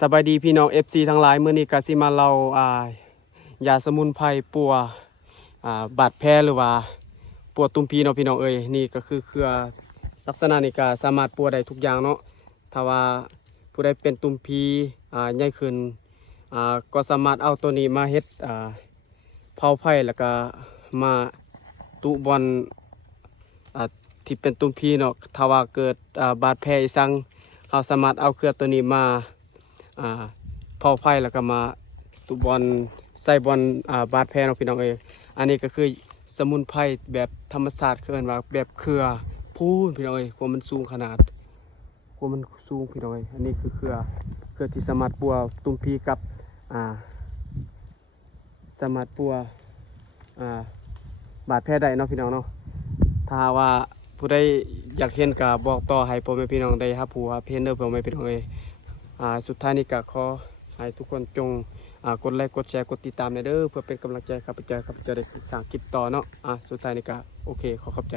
สบายดีพี่น้อง FC ทั้งหลายมื้อนี้ก็สิมาเล่ายาสมุนไพรปัวบาดแผลหรือว่าปวดตุ่มพีเนาะพี่น้องเอ้ยนี่ก็คือเครือลักษณะนี้ก็สามารถปัวได้ทุกอย่างเนาะถ้าว่าผู้ใดเป็นตุ่มพีใหญ่ขึ้นก็สามารถเอาตัวนี้มาเฮ็ดเผาไผ่แล้วก็มาตุบอนที่เป็นตุ่มพีเนาะถ้าว่าเกิดบาดแผลอีสังเราสามารถเอาเครือตัวนี้มาเผาไฟแล้วก็มาตุบอลใส่บอลบาดแผลเนาะพี่น้องเอ้ยอันนี้ก็คือสมุนไพรแบบธรรมศาสตร์คือว่าแบบเครือพูนพี่น้องเอ้ยความมันสูงขนาดความมันสูงพี่น้องเอ้ยอันนี้คือเครือที่สามารถปัวตุ่มพีกับสามารถปัวบาดแผลได้เนาะพี่น้องเนาะถ้าว่าผู้ใดอยากเห็นก็บอกต่อให้พ่อแม่พี่น้องได้รับผู้รับเห็นเด้อพ่อแม่พี่น้องเอ้ยสุดท้ายนี้ก็ขอให้ทุกคนจงกดไลค์กดแชร์กดติดตามในเด้อเพื่อเป็นกำลังใจข้าพเจ้าได้สร้างคลิปต่อเนาะสุดท้ายนี้ก็โอเคขอขอบใจ